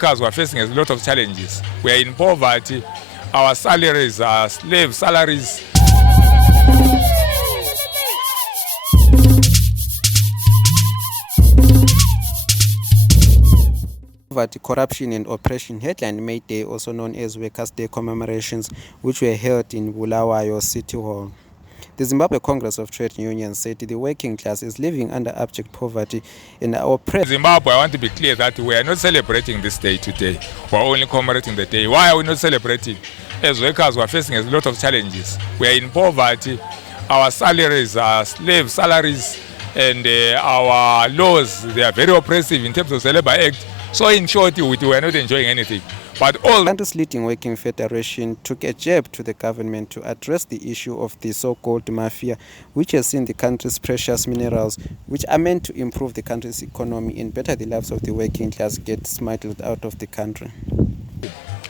Because we are facing a lot of challenges. We are in poverty. Our salaries are slave salaries. Poverty, corruption and oppression headline May Day, also known as Workers' Day commemorations, which were held in Bulawayo City Hall. The Zimbabwe Congress of Trade Unions said the working class is living under abject poverty and oppressed. Zimbabwe, I want to be clear that we are not celebrating this day today. We are only commemorating the day. Why are we not celebrating? As workers, we are facing a lot of challenges. We are in poverty. Our salaries are slave salaries, and our laws, they are very oppressive in terms of the Labour Act. So in short, we are not enjoying anything. But all the country's leading working federation took a jab to the government to address the issue of the so-called mafia, which has seen the country's precious minerals, which are meant to improve the country's economy and better the lives of the working class, get smuggled out of the country.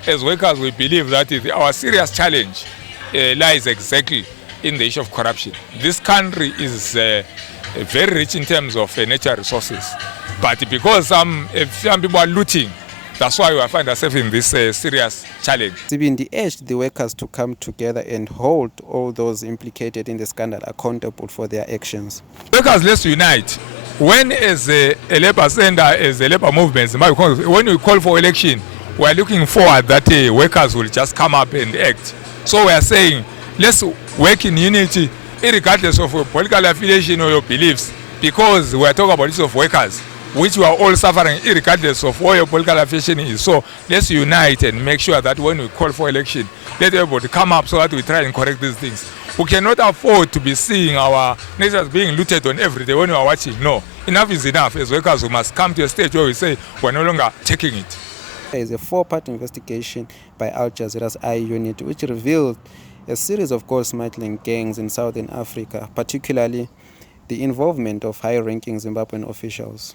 As workers, we believe that our serious challenge lies exactly in the issue of corruption. This country is very rich in terms of natural resources, but because some people are looting, that's why we find ourselves in this serious challenge. Sibindi urged the workers to come together and hold all those implicated in the scandal accountable for their actions. Workers, let's unite. When as a labor center, as a labor movement, when we call for election, we are looking forward that workers will just come up and act. So we are saying, let's work in unity, regardless of political affiliation or your beliefs, because we are talking about this of workers, which we are all suffering regardless of what your political affiliation is. So let's unite and make sure that when we call for election, let everybody come up so that we try and correct these things. We cannot afford to be seeing our natures being looted on every day when we are watching. No, enough is enough. As workers, we must come to a stage where we say we're no longer taking it. There is a 4-part investigation by Al Jazeera's Eye unit which revealed a series of gold smuggling gangs in Southern Africa, particularly the involvement of high-ranking Zimbabwean officials.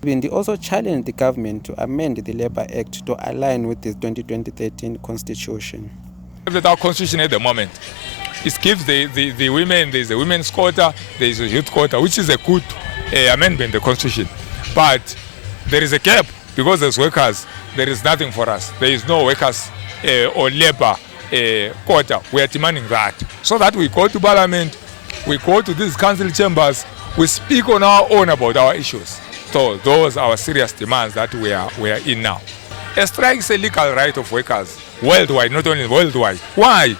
Sibindi also challenged the government to amend the Labour Act to align with the 2013 constitution. Our constitution at the moment, it gives the women, there is a women's quota, there is a youth quota, which is a good amendment in the constitution. But there is a gap because as workers, there is nothing for us. There is no workers or labour quota. We are demanding that. So that we go to Parliament, we go to these council chambers, we speak on our own about our issues. So those are our serious demands that we are in now. A strike is a legal right of workers worldwide, not only worldwide. Why?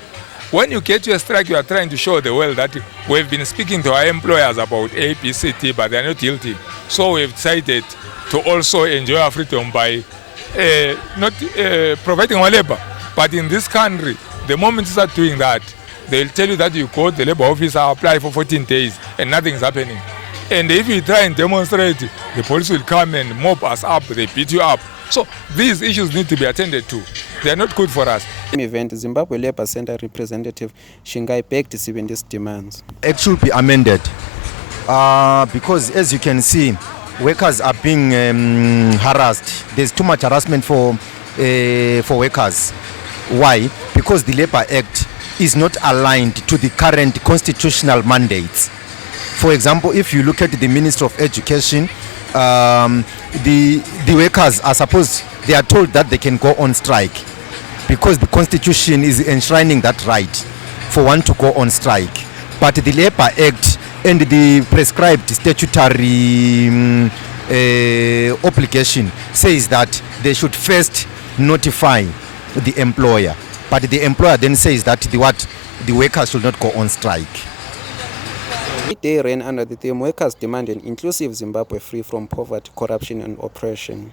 When you get to a strike, you are trying to show the world that we've been speaking to our employers about A, B, C, T, but they're not guilty. So we've decided to also enjoy our freedom by not providing our labor. But in this country, the moment you start doing that, they'll tell you that you go to the labor office, apply for 14 days, and nothing's happening. And if you try and demonstrate, the police will come and mob us up, they beat you up. So these issues need to be attended to. They are not good for us. In the event, Zimbabwe Labour Center representative Shingai begged Sibindi's demands. It should be amended because as you can see, workers are being harassed. There's too much harassment for workers. Why? Because the Labour Act is not aligned to the current constitutional mandates. For example, if you look at the Minister of Education, the workers are they are told that they can go on strike because the Constitution is enshrining that right for one to go on strike. But the Labour Act and the prescribed statutory obligation says that they should first notify the employer. But the employer then says that the workers should not go on strike. The day ran under the theme Workers Demand an Inclusive Zimbabwe Free from Poverty, Corruption and Oppression.